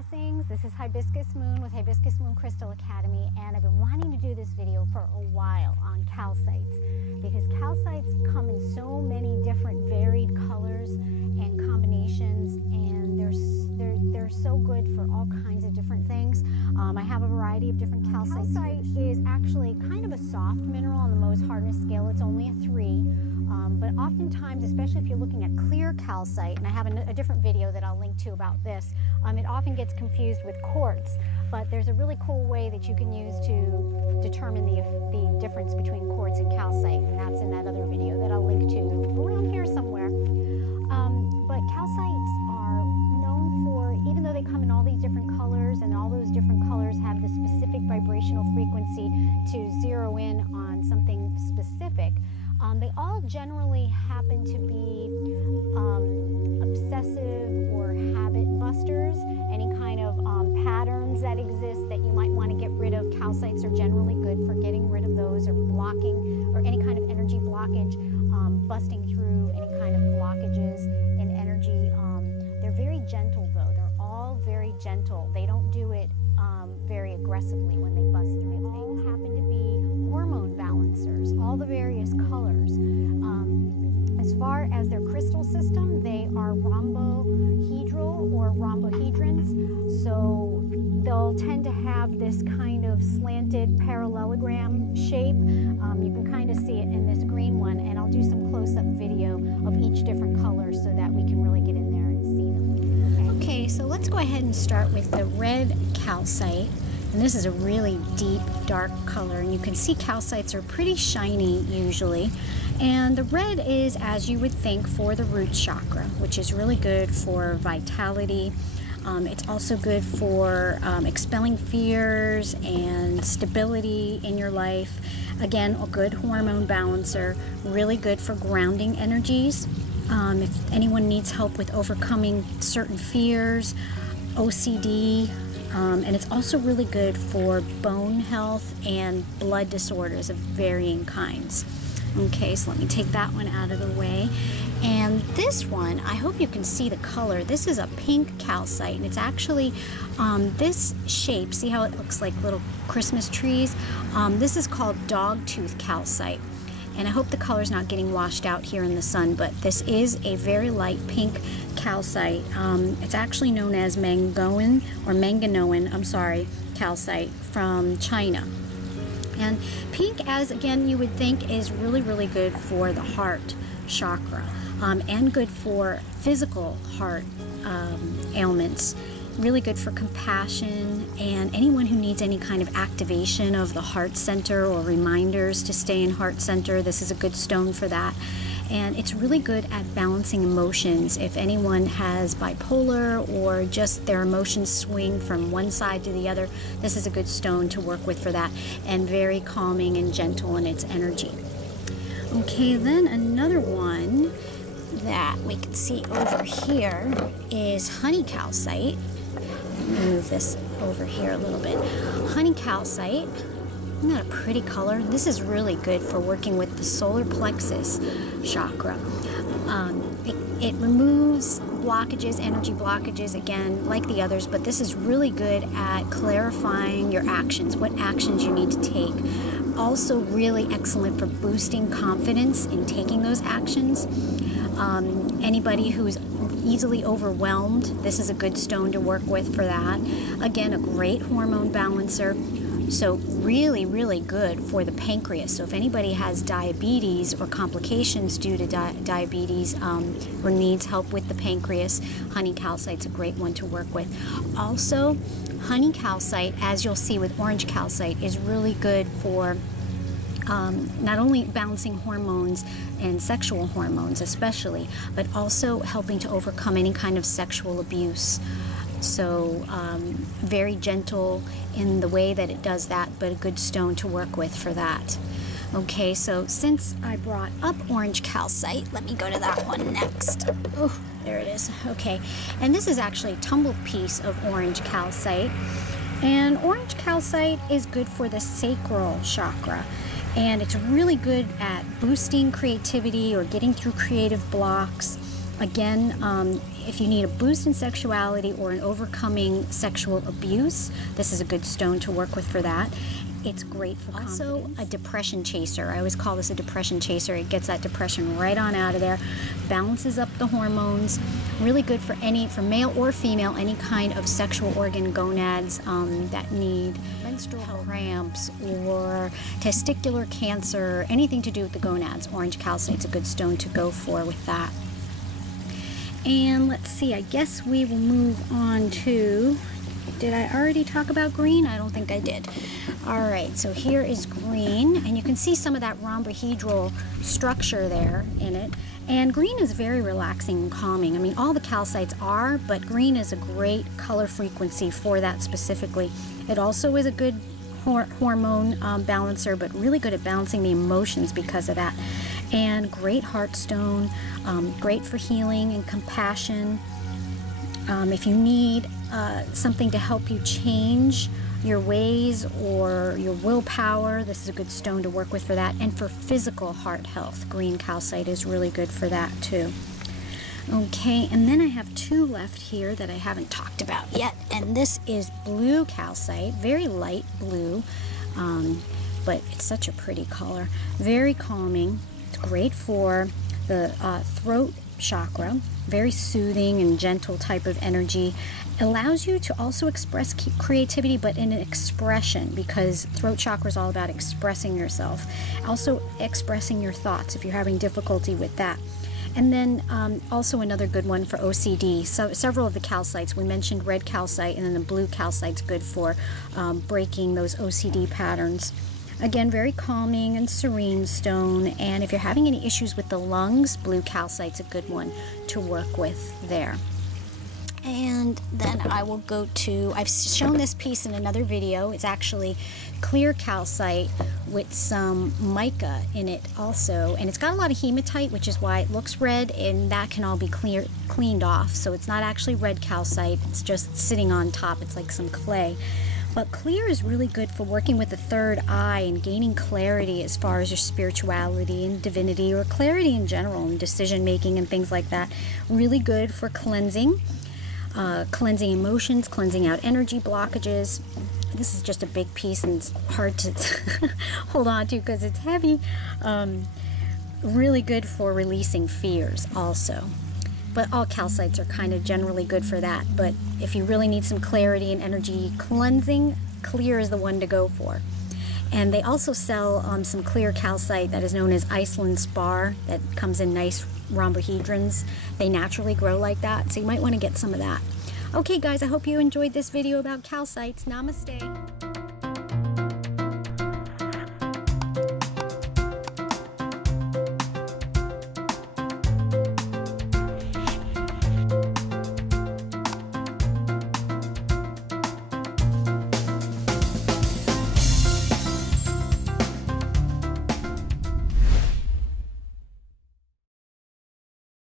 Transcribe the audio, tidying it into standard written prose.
Blessings. This is Hibiscus Moon with Hibiscus Moon Crystal Academy, and I've been wanting to do this video for a while on calcites because calcites come in so many different varied colors and combinations, and they're so good for all kinds of different things. I have a variety of different calcites. Calcite is actually kind of a soft mineral on the Mohs hardness scale. It's only a 3. But oftentimes, especially if you're looking at clear calcite, and I have a different video that I'll link to about this, it often gets confused with quartz. But there's a really cool way that you can use to determine the difference between quartz and calcite, and that's in that other video that I'll link to around here somewhere. But calcites are known for, even though they come in all these different colors, and all those different colors have the specific vibrational frequency to zero in on something specific, they all generally happen to be obsessive or habit busters. Any kind of patterns that exist that you might want to get rid of, calcites are generally good for getting rid of those, or blocking, or any kind of energy blockage, busting through any kind of blockages in energy. They're very gentle though. They're all very gentle. They don't do it very aggressively when they bust through. They all happen to be hormone balancers, all the various colors. As far as their crystal system, they are rhombohedral or rhombohedrons, so they'll tend to have this kind of slanted parallelogram shape. You can kind of see it in this green one, and I'll do some close-up video of each different color so that we can really get in there and see them. Okay, so let's go ahead and start with the red calcite. And this is a really deep, dark color, and you can see calcites are pretty shiny usually. And the red is, as you would think, for the root chakra, which is really good for vitality. It's also good for expelling fears and stability in your life. Again, a good hormone balancer, really good for grounding energies. If anyone needs help with overcoming certain fears, OCD, and it's also really good for bone health and blood disorders of varying kinds. Okay, so let me take that one out of the way. And this one, I hope you can see the color. This is a pink calcite, and it's actually this shape. See how it looks like little Christmas trees? This is called dogtooth calcite. And I hope the color's not getting washed out here in the sun, but this is a very light pink calcite. It's actually known as Mangoan, or Manganoan, I'm sorry, calcite from China. And pink, as again you would think, is really, really good for the heart chakra, and good for physical heart ailments. Really good for compassion, and anyone who needs any kind of activation of the heart center or reminders to stay in heart center, this is a good stone for that. And it's really good at balancing emotions. If anyone has bipolar or just their emotions swing from one side to the other, this is a good stone to work with for that, and very calming and gentle in its energy. Okay, then another one that we can see over here is honey calcite. Let me move this over here a little bit. Honey calcite, isn't that a pretty color? This is really good for working with the solar plexus chakra. It removes blockages, energy blockages, again, like the others, but this is really good at clarifying your actions, what actions you need to take. Also really excellent for boosting confidence in taking those actions. Anybody who's easily overwhelmed, this is a good stone to work with for that. Again, a great hormone balancer. So really, really good for the pancreas. So if anybody has diabetes or complications due to diabetes, or needs help with the pancreas, honey calcite's a great one to work with. Also, honey calcite, as you'll see with orange calcite, is really good for not only balancing hormones and sexual hormones especially, but also helping to overcome any kind of sexual abuse. So very gentle in the way that it does that, but a good stone to work with for that. Okay, so since I brought up orange calcite, let me go to that one next. Oh, there it is. Okay, and this is actually a tumbled piece of orange calcite. And orange calcite is good for the sacral chakra. And it's really good at boosting creativity or getting through creative blocks. Again, if you need a boost in sexuality or in overcoming sexual abuse, this is a good stone to work with for that. It's great for confidence. Also a depression chaser. I always call this a depression chaser. It gets that depression right on out of there, balances up the hormones. Really good for male or female, any kind of sexual organ gonads that need menstrual cramps or testicular cancer, anything to do with the gonads. Orange calcite's a good stone to go for with that. And let's see, I guess we will move on to, did I already talk about green? I don't think I did. All right, so here is green, and you can see some of that rhombohedral structure there in it. And green is very relaxing and calming. I mean, all the calcites are, but green is a great color frequency for that specifically. It also is a good hormone balancer, but really good at balancing the emotions because of that. And great heart stone, great for healing and compassion. If you need something to help you change your ways or your willpower, this is a good stone to work with for that. And for physical heart health, green calcite is really good for that too. Okay, and then I have two left here that I haven't talked about yet, and this is blue calcite, very light blue, but it's such a pretty color. Very calming. It's great for the throat chakra, very soothing and gentle type of energy. Allows you to also express creativity, but in an expression, because throat chakra is all about expressing yourself. Also expressing your thoughts if you're having difficulty with that. And then also another good one for OCD. So several of the calcites, we mentioned red calcite, and then the blue calcite's good for breaking those OCD patterns. Again, very calming and serene stone. And if you're having any issues with the lungs, blue calcite's a good one to work with there. And then I will go to, I've shown this piece in another video. It's actually clear calcite with some mica in it also. And it's got a lot of hematite, which is why it looks red, and that can all be cleaned off. So it's not actually red calcite, it's just sitting on top. It's like some clay. But clear is really good for working with the third eye and gaining clarity as far as your spirituality and divinity, or clarity in general and decision making and things like that. Really good for cleansing. Cleansing emotions, cleansing out energy blockages. This is just a big piece and it's hard to hold on to because it's heavy. Really good for releasing fears also. But all calcites are kind of generally good for that. But if you really need some clarity and energy cleansing, clear is the one to go for. And they also sell some clear calcite that is known as Iceland spar that comes in nice rhombohedrals. They naturally grow like that, so you might want to get some of that. Okay guys, I hope you enjoyed this video about calcites. Namaste.